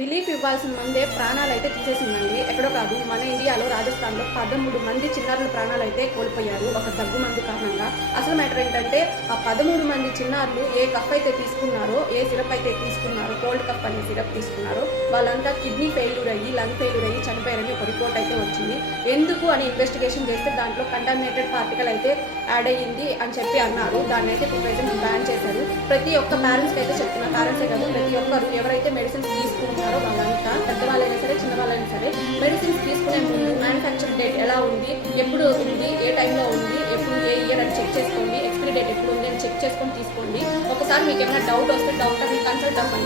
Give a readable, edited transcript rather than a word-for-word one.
Relief ఇవ్వాల్సిన మందే ప్రాణాలైతే తీసేసిందండి. ఎక్కడో కాదు, మన ఇండియాలో రాజస్థాన్‌లో 13 మంది చిన్నారుల ప్రాణాలైతే కోల్పోయారు ఒక దగ్గు మందు కారణంగా. అసలు మ్యాటర్ ఏంటంటే ఆ 13 మంది చిన్నారులు ఏ కఫ్ అయితే తీసుకున్నారో, ఏ సిరప్ అయితే తీసుకున్నారో, కోల్డ్ కఫ్ అనే సిరప్ తీసుకున్నారో వాళ్ళంతా కిడ్నీ ఫెయిల్యూర్ అయ్యి, లంగ్ ఫెయిల్యూర్ అయ్యి చనిపోయారని ఒక రిపోర్ట్ అయితే వచ్చింది. ఎందుకు అని ఇన్వెస్టిగేషన్ చేస్తే దాంట్లో కంటామినేటెడ్ పార్టికల్ అయితే యాడ్ అయ్యింది అని చెప్పి అన్నారు. దాన్నైతే ఇప్పుడు ప్రెజెంట్ బ్యాన్ చేశారు. ప్రతి ఒక్క పేరెంట్స్‌కి అయితే చెప్తున్నా, పేరెంట్సే కాదు ప్రతి ఒక్కరు ఎవరైతే మెడిసిన్స్ తీసుకుంటున్నారో వాళ్ళంతా పెద్దవాళ్ళైనా సరే, చిన్నవాళ్ళైనా సరే మెడిసిన్స్ తీసుకునే ముందు మ్యానుఫ్యాక్చర్ డేట్ ఎలా ఉంది, ఎప్పుడు ఉంది, ఏ టైంలో ఉంది, ఎప్పుడు ఏ ఇయర్ అని చెక్ చేసుకోండి. ఎక్స్పైరీ డేట్ ఎప్పుడు ఉంది అని చెక్ చేసుకొని తీసుకోండి. ఒకసారి మీకు ఏమైనా డౌట్ వస్తే డాక్టర్ని కన్సల్ట్ అవ్వండి.